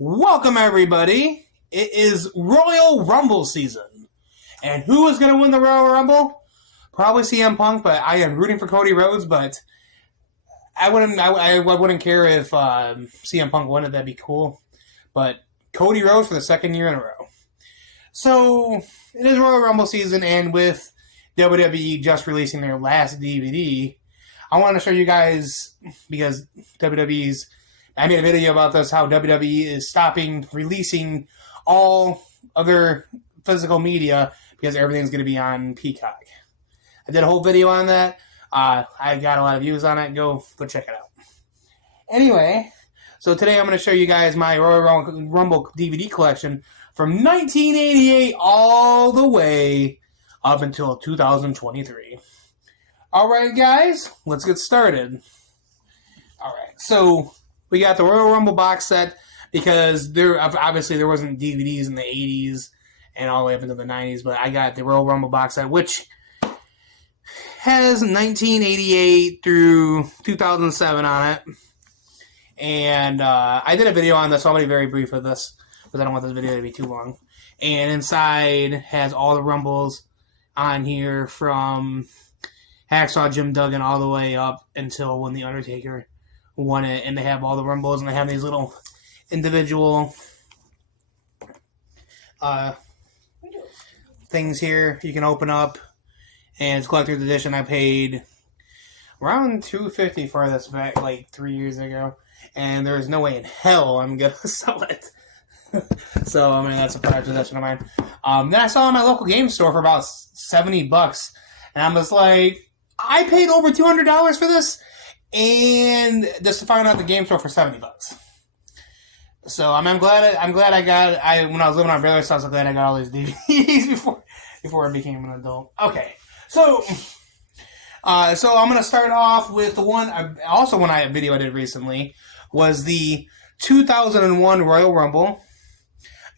Welcome, everybody. It is Royal Rumble season. And who is going to win the Royal Rumble? Probably CM Punk, but I am rooting for Cody Rhodes, but I wouldn't care if CM Punk won it. That'd be cool. But Cody Rhodes for the second year in a row. So, it is Royal Rumble season, and with WWE just releasing their last DVD, I want to show you guys, because I made a video about this, how WWE is stopping releasing all other physical media because everything's going to be on Peacock. I did a whole video on that. I got a lot of views on it. Go check it out. Anyway, so today I'm going to show you guys my Royal Rumble DVD collection from 1988 all the way up until 2023. Alright, guys, let's get started. Alright, so we got the Royal Rumble box set because there wasn't DVDs in the 80s and all the way up into the 90s, but I got the Royal Rumble box set, which has 1988 through 2007 on it. And I did a video on this, so I'll be very brief with this because I don't want this video to be too long. And inside has all the Rumbles on here from Hacksaw Jim Duggan all the way up until when The Undertaker won it, and they have all the Rumbles, and they have these little individual things here you can open up, and it's collector's edition. I paid around $250 for this back like 3 years ago, and there's no way in hell I'm gonna sell it. So I mean, that's a prized possession of mine. Then I saw it in my local game store for about $70, and I'm just like, I paid over $200 for this, and just to find out the game store for $70. So I'm glad I got it. When I was living on brother's house, I'm glad I got all these DVDs before I became an adult. Okay, so I'm gonna start off with the one. One video I did recently was the 2001 Royal Rumble.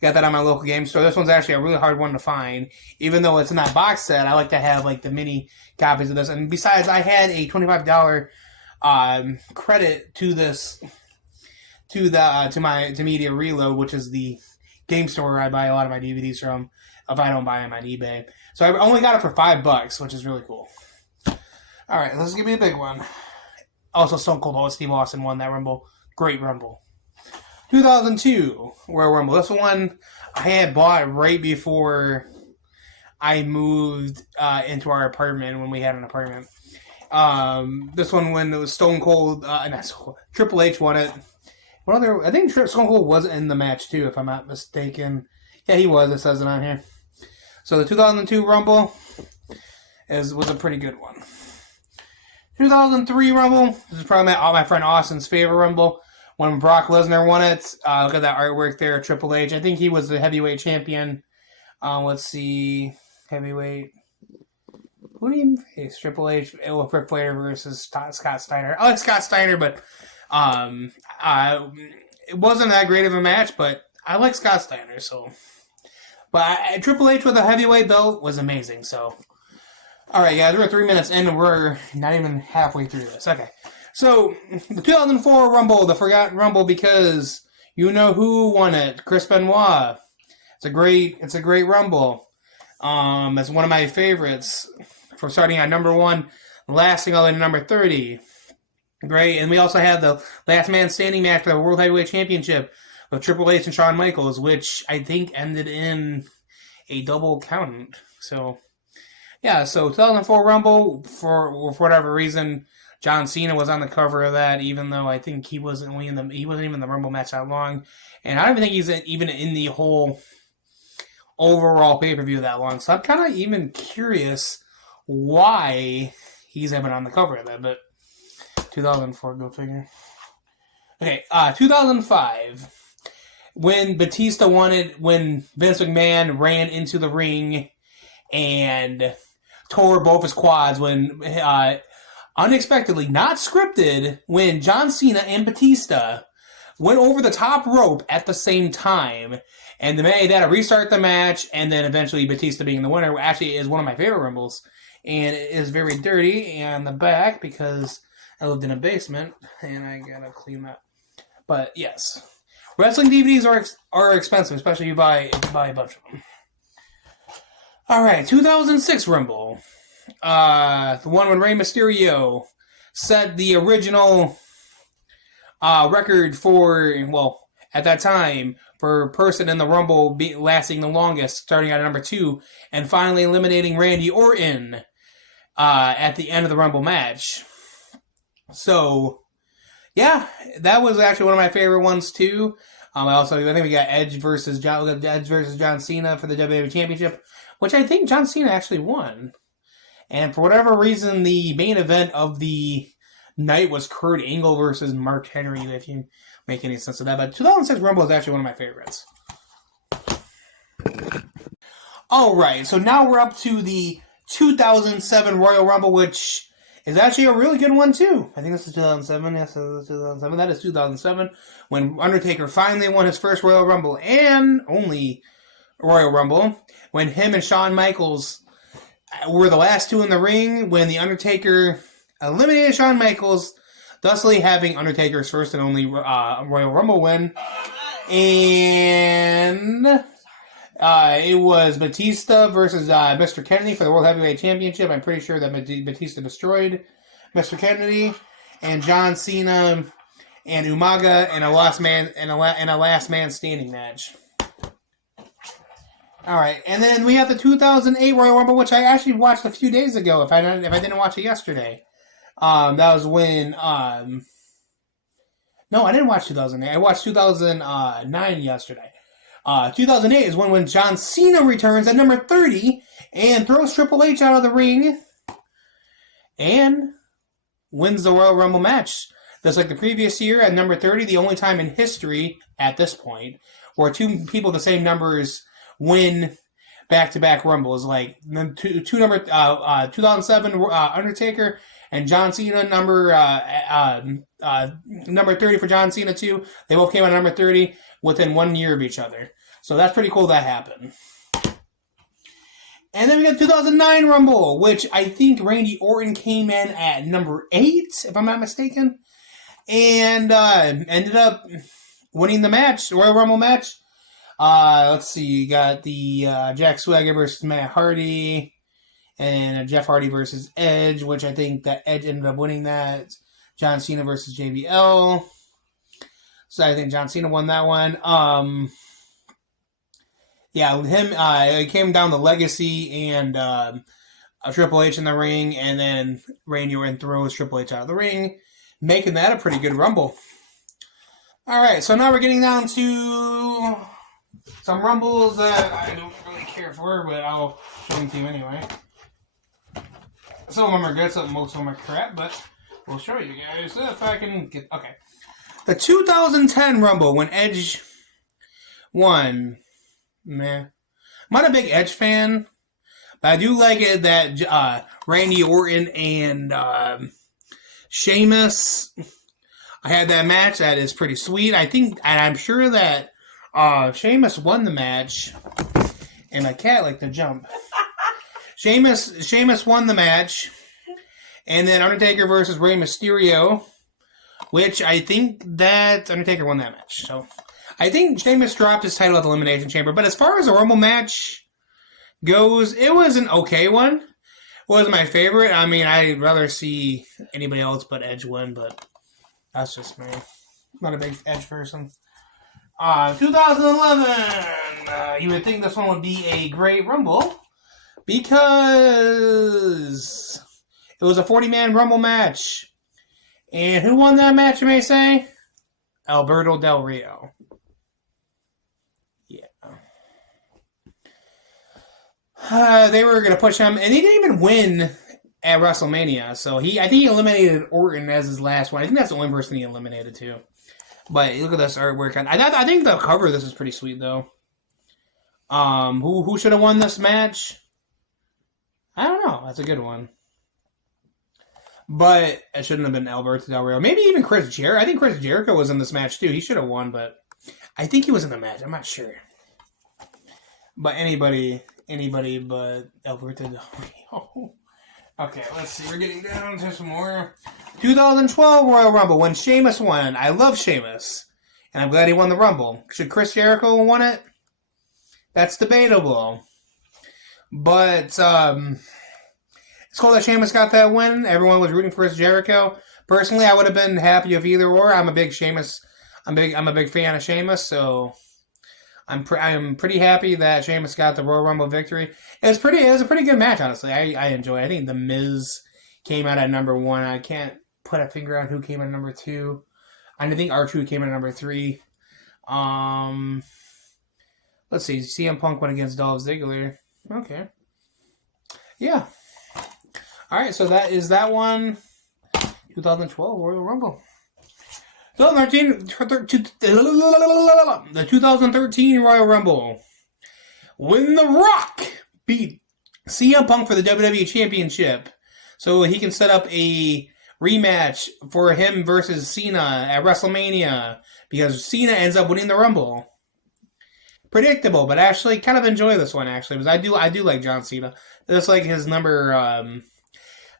Got that on my local game store. This one's actually a really hard one to find, even though it's in that box set. I like to have like the mini copies of this. And besides, I had a $25 credit to this to Media Reload, which is the game store I buy a lot of my DVDs from if I don't buy them on eBay. So I only got it for $5, which is really cool. All right, let's give me a big one. Also, Stone Cold Steve Austin won that Rumble. Great Rumble. 2002 Royal Rumble. This one I had bought right before I moved into our apartment, when we had an apartment. This one, when it was Stone Cold, Triple H won it. I think Stone Cold was in the match too, if I'm not mistaken. Yeah, he was. It says it on here. So the 2002 Rumble was a pretty good one. 2003 Rumble. This is probably my friend Austin's favorite Rumble. When Brock Lesnar won it, look at that artwork there, Triple H. I think he was the heavyweight champion. Let's see, heavyweight. Who did he face? Triple H, Ric Flair versus Scott Steiner. I like Scott Steiner, but it wasn't that great of a match. But I like Scott Steiner, so. But Triple H with a heavyweight belt was amazing. So, all right, guys, we're 3 minutes in, and we're not even halfway through this. Okay. So, the 2004 Rumble, the Forgotten Rumble, because you know who won it. Chris Benoit. It's a great Rumble. It's one of my favorites, for starting at number 1, lasting all the way to number 30. Great. And we also had the last man standing match for the World Heavyweight Championship with Triple H and Shawn Michaels, which I think ended in a double count. So, yeah, so 2004 Rumble, for whatever reason, John Cena was on the cover of that, even though I think he wasn't even in the Rumble match that long. And I don't even think he's even in the whole overall pay-per-view that long. So I'm kind of even curious why he's even on the cover of that. But 2004, go figure. Okay, 2005. When Batista won it, when Vince McMahon ran into the ring and tore both his quads, when unexpectedly, not scripted, when John Cena and Batista went over the top rope at the same time, and they had to restart the match, and then eventually Batista being the winner. Actually, is one of my favorite Rumbles, and it is very dirty on the back because I lived in a basement, and I gotta clean that. But yes, Wrestling DVDs are expensive, especially if you buy a bunch of them. All right, 2006 Rumble. The one when Rey Mysterio set the original record for, well, at that time, for person in the Rumble lasting the longest, starting at number 2, and finally eliminating Randy Orton at the end of the Rumble match. So, yeah, that was actually one of my favorite ones too. I think we got Edge versus John Cena for the WWE Championship, which I think John Cena actually won. And for whatever reason, the main event of the night was Kurt Angle versus Mark Henry, if you make any sense of that. But 2006 Rumble is actually one of my favorites. Alright, so now we're up to the 2007 Royal Rumble, which is actually a really good one, too. I think this is 2007. Yes, this is 2007. That is 2007, when Undertaker finally won his first Royal Rumble, and only Royal Rumble, when him and Shawn Michaels were the last two in the ring, when the Undertaker eliminated Shawn Michaels, thusly having Undertaker's first and only Royal Rumble win. And it was Batista versus Mr. Kennedy for the World Heavyweight Championship. I'm pretty sure that Batista destroyed Mr. Kennedy, and John Cena and Umaga in a last man standing match. All right, and then we have the 2008 Royal Rumble, which I actually watched a few days ago. If I didn't watch it yesterday, that was when. No, I didn't watch 2008. I watched 2009 yesterday. 2008 is when John Cena returns at number 30 and throws Triple H out of the ring and wins the Royal Rumble match. Just like the previous year at number 30, the only time in history at this point where two people the same numbers win back-to-back Rumbles. Like 2007 Undertaker and John Cena number 30 for John Cena too. They both came out number 30 within 1 year of each other. So that's pretty cool that happened. And then we got 2009 Rumble, which I think Randy Orton came in at number 8, if I'm not mistaken. And ended up winning the match, the Royal Rumble match. Let's see, you got the Jack Swagger versus Matt Hardy, and Jeff Hardy versus Edge, which I think that Edge ended up winning that. John Cena versus JBL. So I think John Cena won that one. It came down to Legacy and Triple H in the ring, and then Randy Orton throws Triple H out of the ring, making that a pretty good Rumble. All right, so now we're getting down to some Rumbles that I don't really care for, but I'll show them to you anyway. Some of them are good, most of them are crap, but we'll show you guys if I can get... Okay. The 2010 Rumble, when Edge won. Meh. I'm not a big Edge fan, but I do like it that Randy Orton and Sheamus had that match. That is pretty sweet. I think, and I'm sure that Sheamus won the match, and my cat liked to jump. Sheamus won the match, and then Undertaker versus Rey Mysterio, which I think that Undertaker won that match. So I think Sheamus dropped his title at the Elimination Chamber. But as far as the Rumble match goes, it was an okay one. It wasn't my favorite. I mean, I'd rather see anybody else but Edge win, but that's just me. Not a big Edge person. 2011. You would think this one would be a great Rumble because it was a 40-man Rumble match. And who won that match, you may say? Alberto Del Rio. Yeah. They were going to push him, and he didn't even win at WrestleMania. So I think he eliminated Orton as his last one. I think that's the only person he eliminated too. But look at this artwork. I think the cover of this is pretty sweet, though. Who should have won this match? I don't know. That's a good one. But it shouldn't have been Alberto Del Rio. Maybe even Chris Jericho. I think Chris Jericho was in this match, too. He should have won, but I think he was in the match. I'm not sure. But anybody but Alberto Del Rio. Okay, let's see. We're getting down to some more. 2012 Royal Rumble when Sheamus won. I love Sheamus. and I'm glad he won the Rumble. Should Chris Jericho have won it? That's debatable. But it's cool that Sheamus got that win. Everyone was rooting for Chris Jericho. Personally, I would have been happy with either or. I'm a big Sheamus. I'm a big fan of Sheamus, so I'm pretty happy that Sheamus got the Royal Rumble victory. It was a pretty good match, honestly. I enjoy it. I think The Miz came out at number 1. I can't put a finger on who came at number 2. I think R-Truth came at number 3. Let's see. CM Punk went against Dolph Ziggler. Okay. Yeah. All right, so that is that one. 2012 Royal Rumble. 2013, the 2013 Royal Rumble. When The Rock beat CM Punk for the WWE Championship, so he can set up a rematch for him versus Cena at WrestleMania, because Cena ends up winning the Rumble. Predictable, but actually kind of enjoy this one, actually, because I do like John Cena. That's like his number,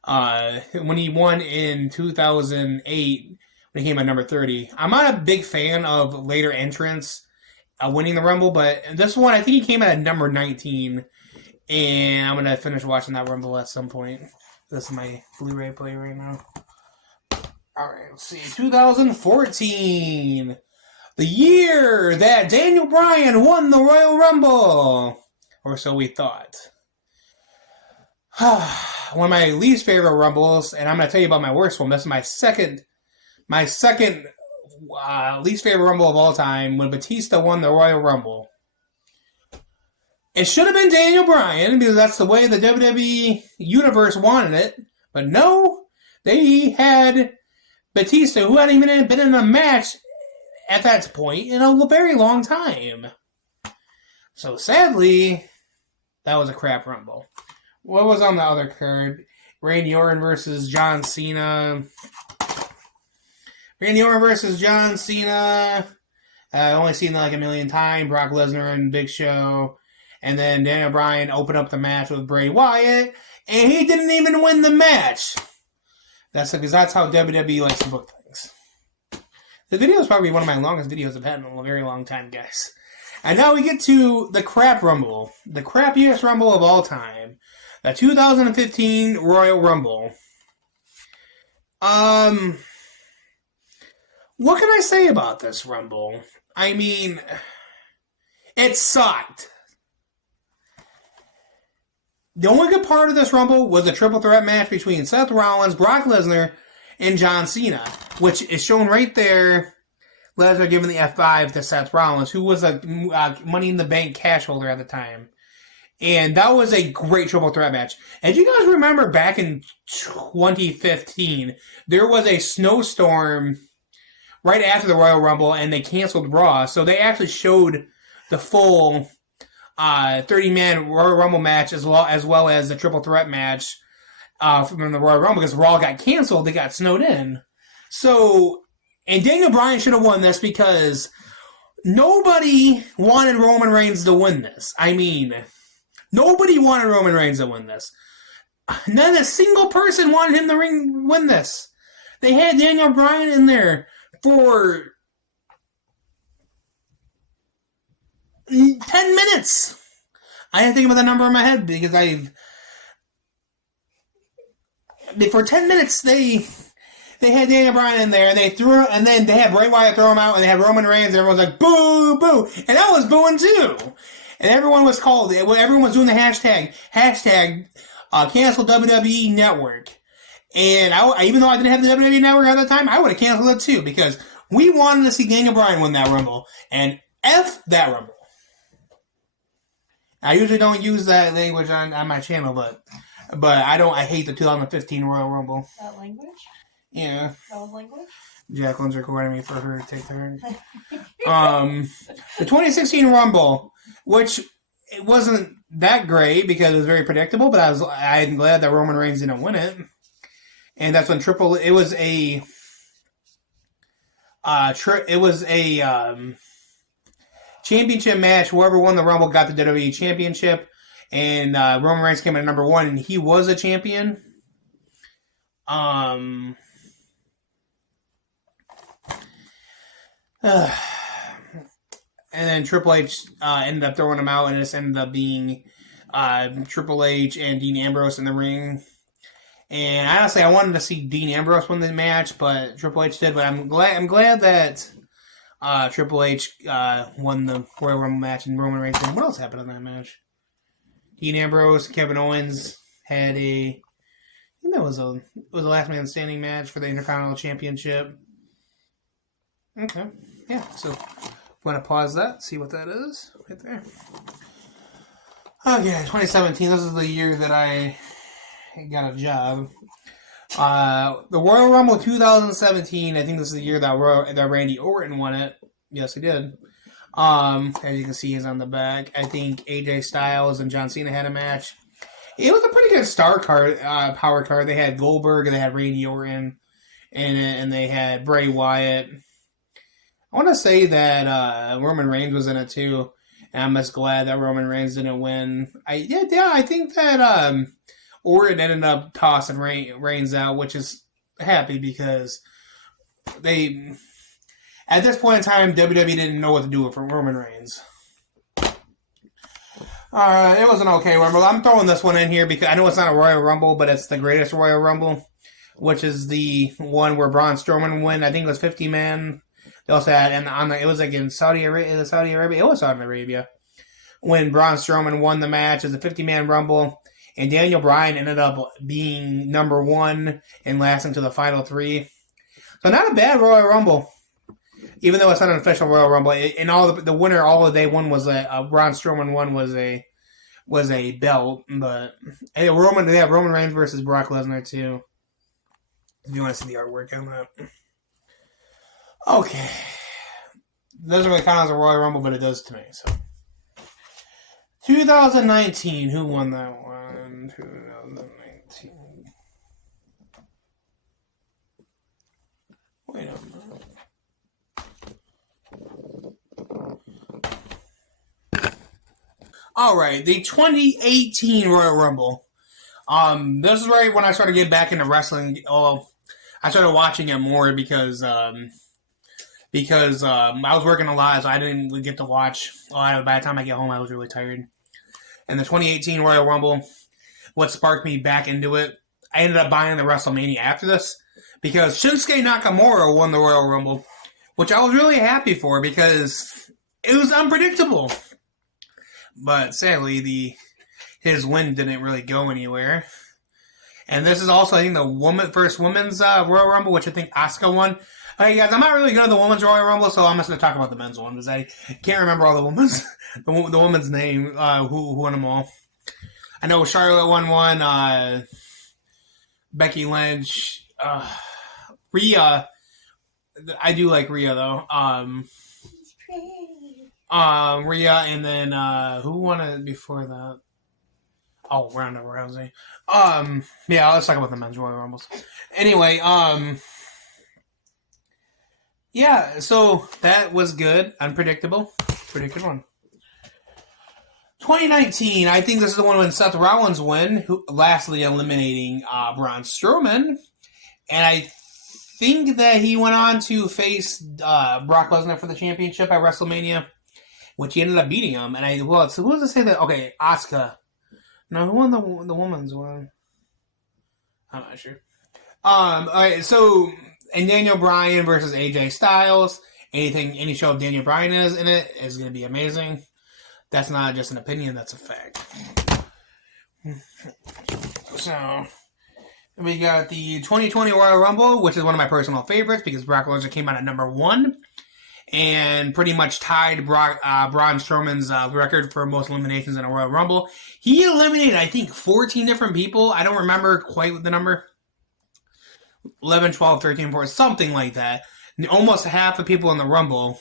when he won in 2008, when he came at number 30. I'm not a big fan of later entrants winning the Rumble, but this one, I think he came at number 19, and I'm going to finish watching that Rumble at some point. This is my Blu-ray player right now. Alright, let's see. 2014. The year that Daniel Bryan won the Royal Rumble. Or so we thought. One of my least favorite Rumbles, and I'm going to tell you about my worst one. This is my second least favorite Rumble of all time, when Batista won the Royal Rumble. It should have been Daniel Bryan, because that's the way the WWE Universe wanted it. But no, they had Batista, who hadn't even been in a match at that point in a very long time. So sadly, that was a crap Rumble. What was on the other card? Randy Orton versus John Cena. Randy Orton versus John Cena. I've only seen that like a million times. Brock Lesnar and Big Show. And then Daniel Bryan opened up the match with Bray Wyatt. And he didn't even win the match. That's because that's how WWE likes to book things. The video is probably one of my longest videos I've had in a very long time, guys. And now we get to the crap Rumble. The crappiest Rumble of all time. The 2015 Royal Rumble. What can I say about this Rumble? I mean, it sucked. The only good part of this Rumble was a triple threat match between Seth Rollins, Brock Lesnar, and John Cena, which is shown right there. Lesnar giving the F5 to Seth Rollins, who was a Money in the Bank cash holder at the time. And that was a great triple threat match. And you guys remember back in 2015, there was a snowstorm right after the Royal Rumble, and they canceled Raw. So they actually showed the full 30-man Royal Rumble match as well as the triple threat match from the Royal Rumble, because Raw got canceled. They got snowed in. So, and Daniel Bryan should have won this, because nobody wanted Roman Reigns to win this. I mean, nobody wanted Roman Reigns to win this. Not a single person wanted him to win this. They had Daniel Bryan in there for 10 minutes. I didn't think about the number in my head, because for 10 minutes they had Daniel Bryan in there, and and then they had Bray Wyatt throw him out, and they had Roman Reigns, and everyone was like, boo, boo. And I was booing too. And everyone was everyone was doing the hashtag cancel WWE Network. And even though I didn't have the WWE Network at the time, I would have canceled it too, because we wanted to see Daniel Bryan win that Rumble. And F that Rumble. I usually don't use that language on my channel, but I hate the 2015 Royal Rumble. That language? Yeah. That was language? Jacqueline's recording me for her to take turn. The 2016 Rumble, which it wasn't that great because it was very predictable, but I'm glad that Roman Reigns didn't win it. And that's when it was a championship match. Whoever won the Rumble got the WWE Championship, and Roman Reigns came in at number 1, and he was a champion. and then Triple H ended up throwing him out, and this ended up being Triple H and Dean Ambrose in the ring. And honestly, I wanted to see Dean Ambrose win the match, but Triple H did. But I'm glad that Triple H won the Royal Rumble match and Roman Reigns. What else happened in that match? Dean Ambrose, Kevin Owens had I think that was a last man standing match for the Intercontinental Championship. Okay, yeah. So I'm going to pause that, see what that is right there. Okay, 2017. This is the year that I got a job. The Royal Rumble 2017. I think this is the year that Randy Orton won it. Yes, he did. As you can see, he's on the back. I think AJ Styles and John Cena had a match. It was a pretty good star card, power card. They had Goldberg, they had Randy Orton, and they had Bray Wyatt. I want to say that Roman Reigns was in it too, and I'm just glad that Roman Reigns didn't win. I think that Orton ended up tossing Reigns out, which is happy because they, at this point in time, WWE didn't know what to do with Roman Reigns. It was an okay Rumble. I'm throwing this one in here because I know it's not a Royal Rumble, but it's the greatest Royal Rumble, which is the one where Braun Strowman won. I think it was 50-man. They also had, it was like in Saudi Arabia. It was Saudi Arabia. When Braun Strowman won the match as a 50-man Rumble, and Daniel Bryan ended up being number 1 and lasting to the final 3. So not a bad Royal Rumble. Even though it's not an official Royal Rumble, and all the winner all they won was Braun Strowman won was a belt, but they have Roman Reigns versus Brock Lesnar too. If you want to see the artwork on that, okay, doesn't really count as a Royal Rumble, but it does to me. So, 2019, who won that one? 2019. Wait a minute. Alright, the 2018 Royal Rumble. This is right when I started getting back into wrestling. I started watching it more because I was working a lot, so I didn't get to watch a lot. By the time I get home, I was really tired. And the 2018 Royal Rumble, what sparked me back into it, I ended up buying the WrestleMania after this because Shinsuke Nakamura won the Royal Rumble, which I was really happy for because it was unpredictable. But sadly, his win didn't really go anywhere. And this is also, I think, the first women's Royal Rumble, which I think Asuka won. Hey guys, I'm not really good at the women's Royal Rumble, so I'm just going to talk about the men's one because I can't remember all the women's the woman's name who won them all. I know Charlotte won one. Becky Lynch, Rhea. I do like Rhea though. Rhea, and then who won it before that? Oh, Ronda Rousey. Yeah, let's talk about the men's Royal Rumbles. Anyway, yeah, so that was good. Unpredictable. Pretty good one. 2019, I think this is the one when Seth Rollins won, lastly eliminating Braun Strowman. And I think that he went on to face Brock Lesnar for the championship at WrestleMania, which he ended up beating him. And who was to say that? Okay, Asuka. No, who won the women's one? I'm not sure. Alright, so, and Daniel Bryan versus AJ Styles. Any show of Daniel Bryan is in it is going to be amazing. That's not just an opinion, that's a fact. So, we got the 2020 Royal Rumble, which is one of my personal favorites because Brock Lesnar came out at number 1 and pretty much tied Braun Strowman's record for most eliminations in a Royal Rumble. He eliminated, I think, 14 different people. I don't remember quite the number. 11, 12, 13, 14, something like that. Almost half the people in the Rumble.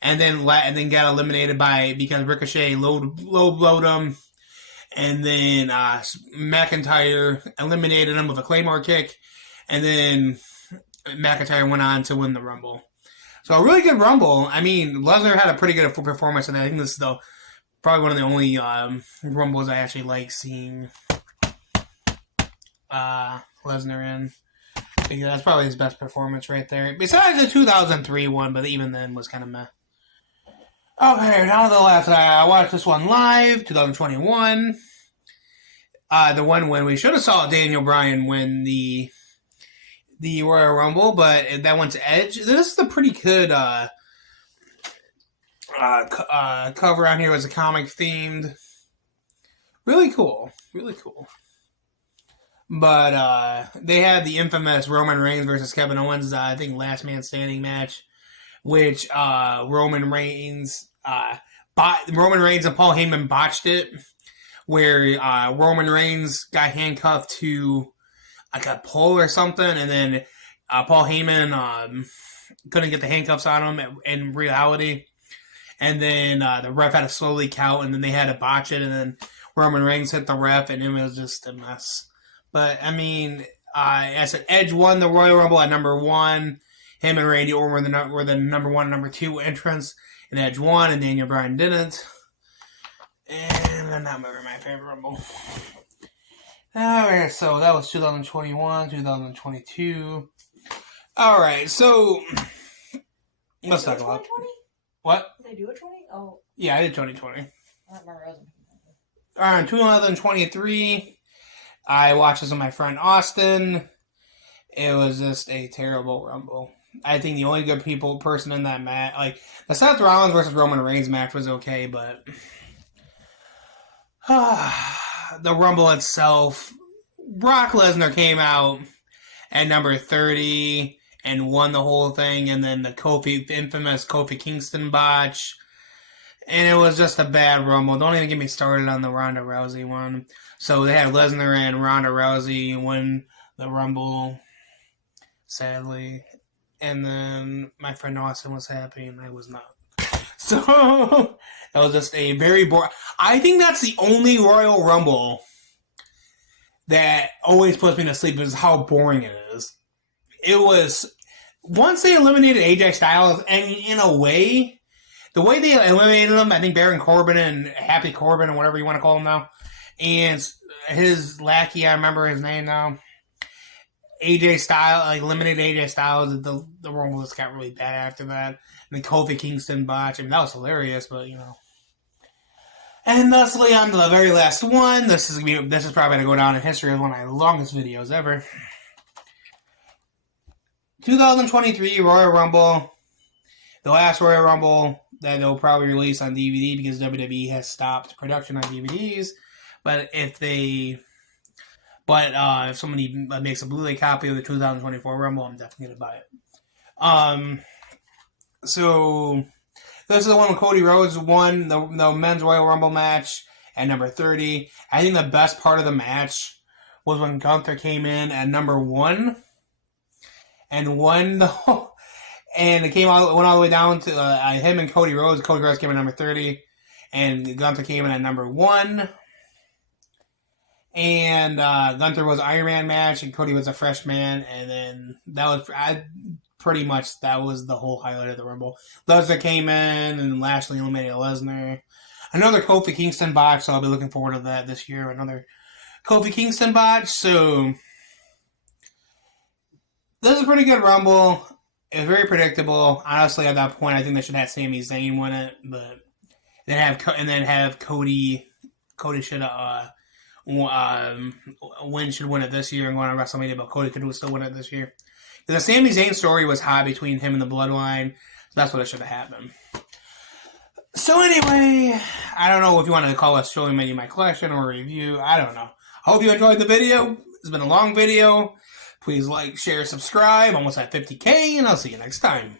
And then got eliminated because Ricochet low blowed him. And then McIntyre eliminated him with a Claymore kick. And then McIntyre went on to win the Rumble. So a really good Rumble. I mean, Lesnar had a pretty good performance, and I think this is probably one of the only Rumbles I actually like seeing Lesnar in. Because that's probably his best performance right there. Besides the 2003 one, but even then was kind of meh. Okay, now the last. I watched this one live, 2021. The one when we should have saw Daniel Bryan win the Royal Rumble, but that went to Edge. This is a pretty good cover on here. It was a comic themed. Really cool. Really cool. But they had the infamous Roman Reigns versus Kevin Owens, I think, last man standing match, which Roman Reigns and Paul Heyman botched it, where Roman Reigns got handcuffed to like a pole or something, and then Paul Heyman couldn't get the handcuffs on him in reality, and then the ref had to slowly count, and then they had to botch it, and then Roman Reigns hit the ref, and it was just a mess. But I mean, I said Edge won the Royal Rumble at number 1. Him and Randy Orton were the number 1 and number 2 entrants, and Edge won, and Daniel Bryan didn't. And I'm not remember my favorite Rumble. Alright, so that was 2021, 2022. Alright, so let's talk about 2020? what? Did they do a 20? Oh. Yeah, I did 2020. I don't remember. Alright, 2023, I watched this with my friend Austin. It was just a terrible Rumble. I think the only good person in that match, like the Seth Rollins versus Roman Reigns match was okay, but the Rumble itself, Brock Lesnar came out at number 30 and won the whole thing, and then the infamous Kofi Kingston botch, and it was just a bad Rumble. Don't even get me started on the Ronda Rousey one. So they had Lesnar and Ronda Rousey win the Rumble, sadly. And then my friend Austin was happy, and I was not. So that was just a very boring. I think that's the only Royal Rumble that always puts me to sleep, is how boring it is. It was, once they eliminated AJ Styles, and in a way, the way they eliminated him, I think Baron Corbin and Happy Corbin, or whatever you want to call him now, and his lackey, I remember his name now, AJ Styles, like eliminated AJ Styles. The Rumble just got really bad after that. And the Kofi Kingston botch. I mean, that was hilarious, but you know. And thusly, on to the very last one. This is probably gonna go down in history as one of my longest videos ever. 2023 Royal Rumble, the last Royal Rumble that they'll probably release on DVD because WWE has stopped production on DVDs. But if somebody makes a Blu-ray copy of the 2024 Rumble, I'm definitely going to buy it. So this is the one where Cody Rhodes won the Men's Royal Rumble match at number 30. I think the best part of the match was when Gunther came in at number 1 and won the whole, and it went all the way down to him and Cody Rhodes. Cody Rhodes came in at number 30, and Gunther came in at number 1. And Gunther was Iron Man match, and Cody was a freshman, and then that was the whole highlight of the Rumble. Lesnar came in, and Lashley eliminated Lesnar. Another Kofi Kingston botch, so I'll be looking forward to that this year. Another Kofi Kingston botch. So this is a pretty good Rumble. It's very predictable. Honestly, at that point, I think they should have Sami Zayn win it, but then have Cody. Cody should have. Win should win it this year and go on WrestleMania, but Cody could still win it this year. The Sami Zayn story was high between him and the Bloodline, so that's what it should have happened. So anyway, I don't know if you want to call us showing me my collection or a review. I don't know. I hope you enjoyed the video. It's been a long video. Please like, share, subscribe. Almost at 50K, and I'll see you next time.